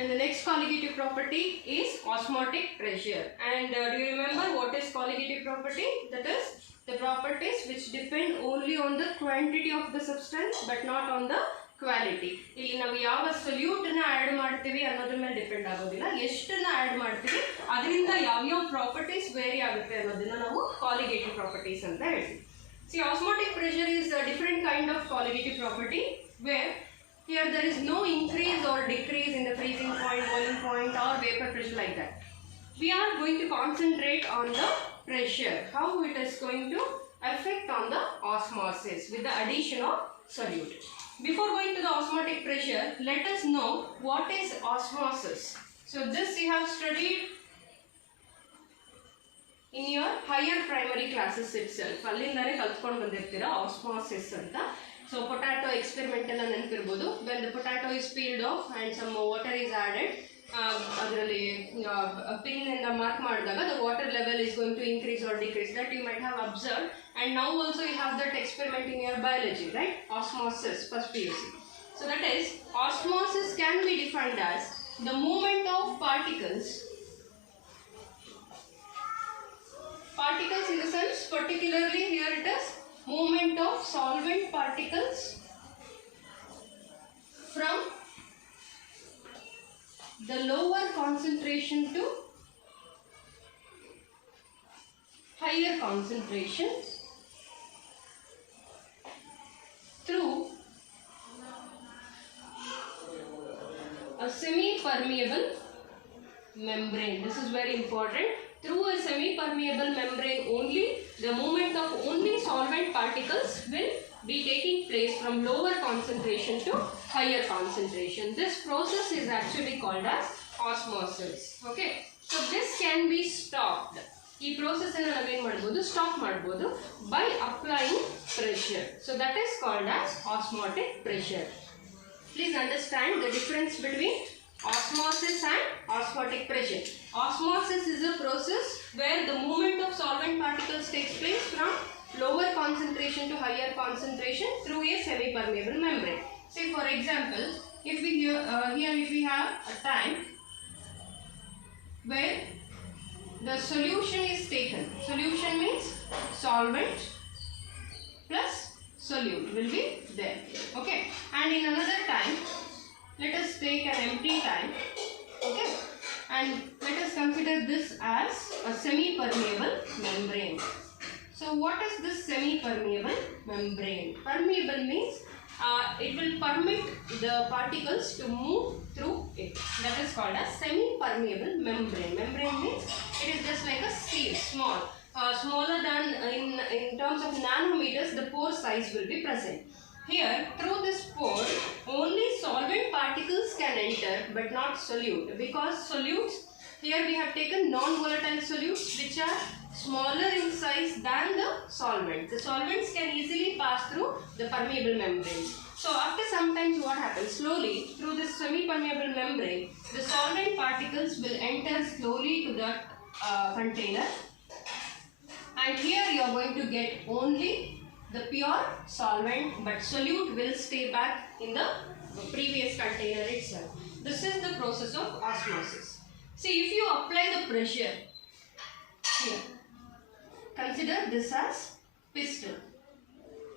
And the next colligative property is osmotic pressure. And do you remember what is colligative property? That is the properties which depend only on the quantity of the substance but not on the quality. ಇಲ್ಲಿ ನಾವು ಯಾವ ಸೊಲ್ಯೂಟನ್ನ add ಮಾಡ್ತೀವಿ ಅನ್ನೋದ್ರ ಮೇಲೆ depend ಆಗೋದಿಲ್ಲ, ಎಷ್ಟನ್ನ add ಮಾಡ್ತೀವಿ ಅದರಿಂದ ಯಾವ್ಯಾವ ಪ್ರಾಪರ್ಟೀಸ್ ವೇರಿ ಆಗುತ್ತೆ ಅನ್ನೋದನ್ನ ನಾವು ಕಾಲಿಗೇಟಿವ್ ಪ್ರಾಪರ್ಟೀಸ್ ಅಂತ ಹೇಳ್ತೀವಿ. C osmotic pressure is a different kind of colligative property wear here there is no increase or decrease in the freezing point, boiling point or vapor pressure like that. We are going to concentrate on the pressure, how it is going to affect on the osmosis with the addition of solute. Before going to the osmotic pressure, let us know what is osmosis. So this you have studied in your higher primary classes itself. ಅಲ್ಲಿಂದಾನೆ ಕಲ್ತ್ಕೊಂಡು ಬಂದಿರ್ತೀರಾ osmosis ಅಂತ. So potato experiment ಎಲ್ಲ ನೆನಪಿರ್ಬೋದು. When the potato is peeled off and some water is added, ಅದರಲ್ಲಿ pin ಇಂದ mark ಮಾಡಿದಾಗ the water level is going to increase or decrease. That you might have observed. And now also you have that experiment in your biology, right? Osmosis, first PUC. So that is, osmosis can be defined as the movement of particles in the sense, particularly here it is movement of solvent particles from the lower concentration to higher concentration through a semi-permeable membrane. This is very important. Through a semi-permeable membrane only, the movement of only solvent particles will be taking place from lower concentration to higher concentration. This process is actually called as osmosis. Okay, so this can be stopped. ಈ process ಅನ್ನು ನಾವೇನು ಮಾಡಬಹುದು, stop ಮಾಡಬಹುದು by applying pressure. So that is called as osmotic pressure. Please understand the difference between osmosis and osmotic pressure. Osmosis is a process where the movement of solvent particles takes place from lower concentration to higher concentration through a semi-permeable membrane. Say for example, if we here if we have a tank where the solution is taken. Solution means solvent plus solute will be there. Okay, and in another tank, let us take an empty tank. Okay, and let us consider this as a semi-permeable membrane. So what is this semi-permeable membrane? Permeable means it will permit the particles to move through it. That is called as semi-permeable membrane. Membrane means it is just like a seal, small, smaller than in terms of nanometers. The pore size will be present. Here, through this pore, only solvent particles can enter, but not solute. Because solutes, here we have taken non-volatile solutes which are smaller in size than the solvent. The solvents can easily pass through the permeable membrane. So after some time, what happens? Slowly, through this semi-permeable membrane, the solvent particles will enter slowly to the container. And here you are going to get only the pure solvent, but solute will stay back in the previous container itself. This is the process of osmosis. See, if you apply the pressure here, consider this as piston,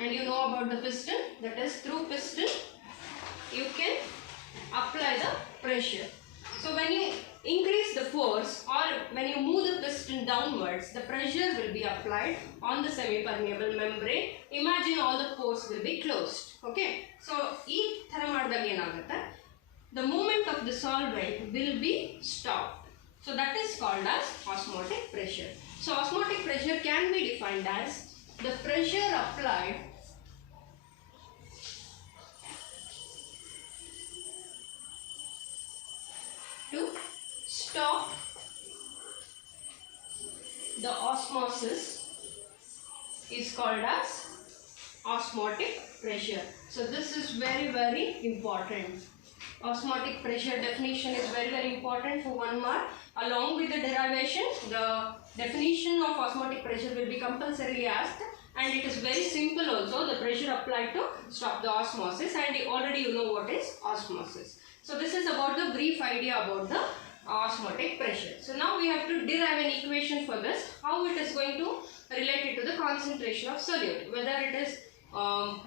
and you know about the piston, that is through piston you can apply the pressure. So when you increase the force or when you move the piston downwards, the pressure will be applied on the semi-permeable membrane. Imagine all the pores will be closed. Okay, so ee thara madದಾಗ ಏನಾಗುತ್ತೆ, the movement of the solvent will be stopped. So that is called as osmotic pressure. So osmotic pressure can be defined as the pressure applied to stop the osmosis is called as osmotic pressure. So this is very, very important. Osmotic pressure definition is very, very important for 1 mark. Along with the derivation, the definition of osmotic pressure will be compulsorily asked, and it is very simple also, the pressure applied to stop the osmosis, and already you know what is osmosis. So this is about the brief brief idea about the osmotic pressure. So now we have to derive an equation for this, how it is going to relate it to the concentration of solute, whether it is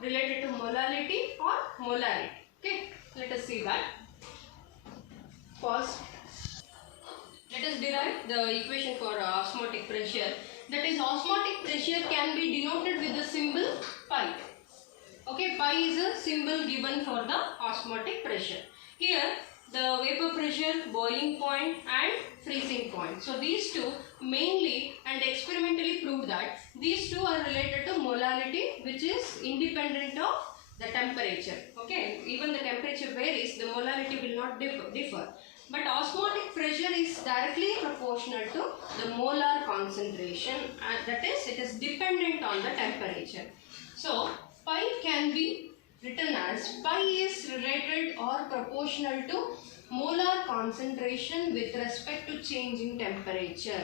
related to molality or molarity. Okay, let us see that. First, let us derive the equation for osmotic pressure. That is, osmotic pressure can be denoted with the symbol pi. Okay, pi is a symbol given for the osmotic pressure. Here, the vapor pressure, boiling point and freezing point. So these two mainly and experimentally proved that these two are related to molality, which is independent of the temperature. Okay, even the temperature varies, the molality will not differ. But osmotic pressure is directly proportional to the molar concentration, and that is, it is dependent on the temperature. So pi can be written as pi is related or proportional to molar concentration with respect to changing temperature.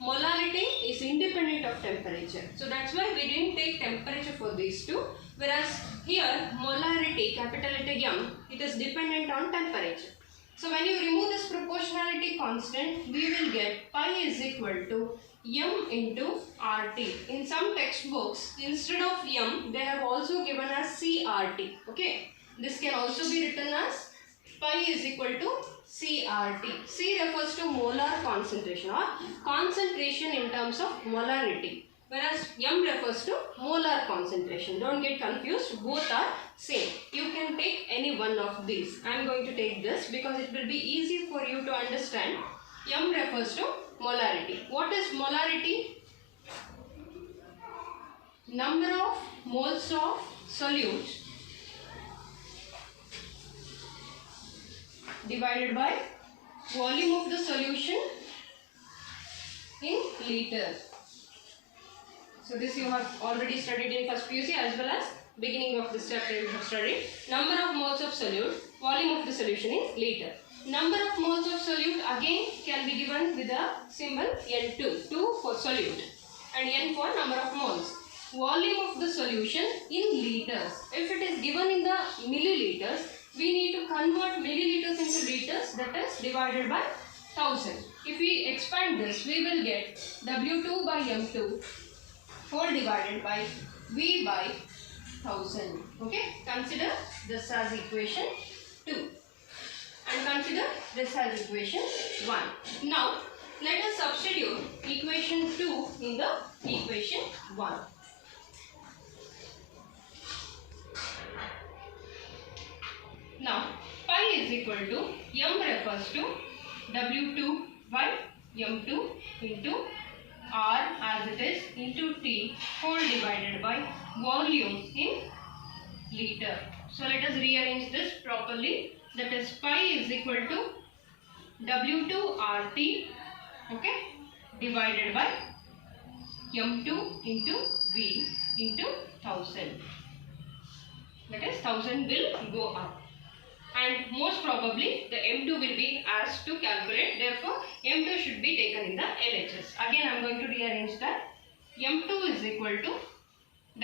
Molarity is independent of temperature. So that's why we didn't take temperature for these two. Whereas here molarity, capital letter M, it is dependent on temperature. So when you remove this proportionality constant, we will get pi is equal to M into RT. In some textbooks, instead of M, they have also given as CRT. Okay, this can also be written as pi is equal to CRT. C refers to molar concentration or concentration in terms of molarity, whereas M refers to molar concentration. Don't get confused, both are same. You can take any one of these. I am going to take this because it will be easy for you to understand. M refers to molarity. What is molarity? Number of moles of solute divided by volume of the solution in liters. So this you have already studied in first PUC as well as beginning of this chapter you have studied. Number of moles of solute, volume of the solution in liter. Number of moles of solute again can be given with a symbol N2, 2 for solute and N for number of moles. Volume of the solution in liters. If it is given in the milliliters, we need to convert milliliters into liters, that is divided by 1000. If we expand this, we will get W2 by M2 whole divided by V by 1000. Okay, consider this as equation 2 and consider this as equation 1. Now let us substitute equation 2 in the equation 1. Now pi is equal to M refers to W2 by M2 into R as it is into T whole divided by volume in liter. So let us rearrange this properly. That is pi is equal to W2 RT, okay, divided by M2 into V into 1000. That is 1000 will go up. And most probably the M2 will be asked to calculate, therefore M2 should be taken in the LHS. Again I am going to rearrange that. M2 is equal to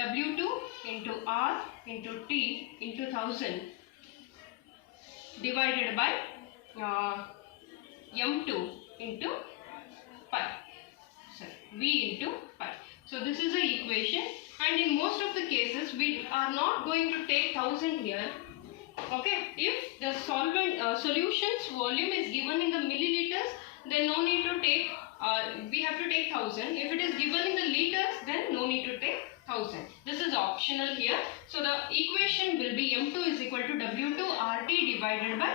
W2 into R into T into 1000 divided by M2 into pi, sorry, V into pi. So this is the equation, and in most of the cases we are not going to take 1000 here. Okay, if the solvent solution's volume is given in the milliliters, then no need to take, we have to take 1000. If it is given in the liters, then no need to take 1000. This is optional here. So the equation will be M2 is equal to W2 RT divided by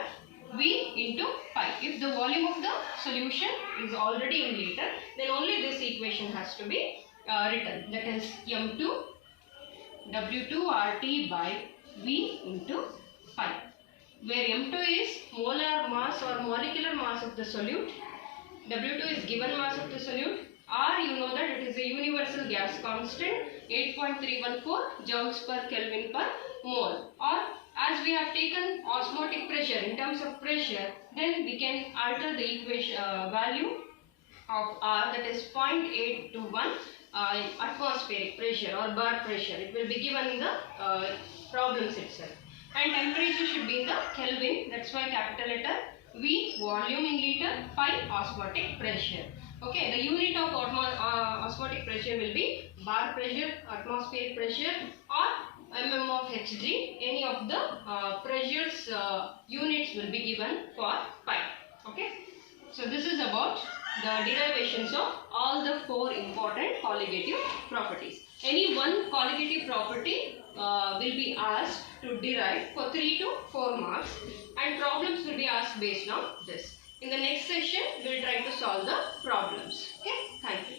V into pi. If the volume of the solution is already in liter, then only this equation has to be written. That is M2 W2 RT by V into pi, where M2 is molar mass or molecular mass of the solute, W2 is given mass of the solute, R you know that it is a universal gas constant 8.314 joules per Kelvin per mole, or as we have taken osmotic pressure in terms of pressure, then we can alter the equation value of R, that is 0.821 atmospheric pressure or bar pressure. It will be given in the problems itself. and temperature should be in the Kelvin. That's why capital letter V, volume in liter, pi osmotic pressure. Okay, the unit of osmotic pressure will be bar pressure, atmospheric pressure, or mm of Hg. Any of the pressures units will be given for pi. Okay, so this is about the derivations of all the 4 important colligative properties. Any one colligative property will be asked to derive for 3 to 4 marks, and problems will be asked based on this. In the next session, we will try to solve the problems. Okay, thank you.